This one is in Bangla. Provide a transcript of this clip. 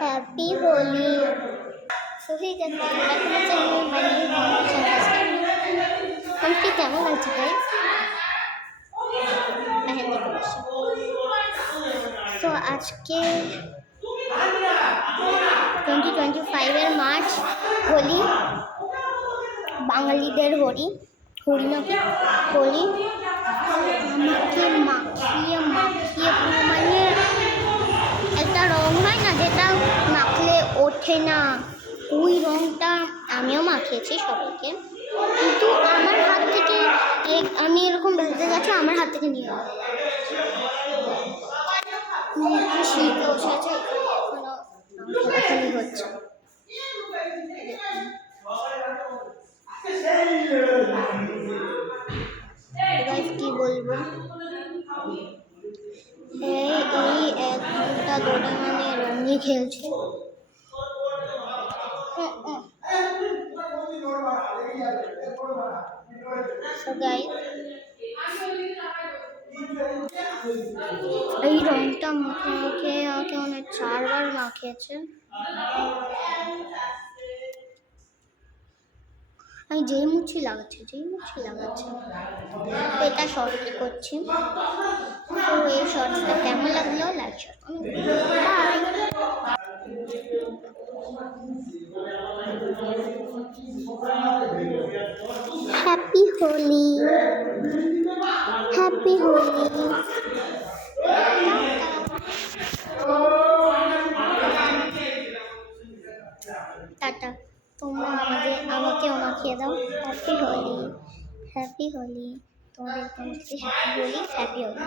हैप्पी होली। सभी हमके কেমন লাগছে গাইস মেহেন্দি করেছি। তো আজকে 2025 মার্চ হোলি, বাঙালিদের হোলি নাকি হোলি। আমাকে মাখিয়ে মাখিয়ে পুরো মানে একটা রং হয় না যেটা মাখলে ওঠে না, ওই রংটা আমিও মাখিয়েছি সবাইকে, কিন্তু আমার হাত থেকে আমি এরকম বেলতে গেছে আমার হাত থেকে নিয়ে শীত বসে আছে, এখনো খেলাখেলি হচ্ছে। কি বলবো, এই 1 ঘন্টা ধরে মানে রঙই খেলছে। এই রংটা মুখে মুখে আমাকে অনেক 4 বার মাখিয়েছে। আমি যেই মুছি লাগাচ্ছি এটা শর্টে করছি। তো এই শর্টসটা কেমন লাগলো like share happy Holi, happy Holi. Tata, তোমরা আমাকেও মাখিয়ে দাও। হ্যাপি হোলি, হ্যাপি হোলি, তোমাদের হ্যাপি হোলি, হ্যাপি হোলি।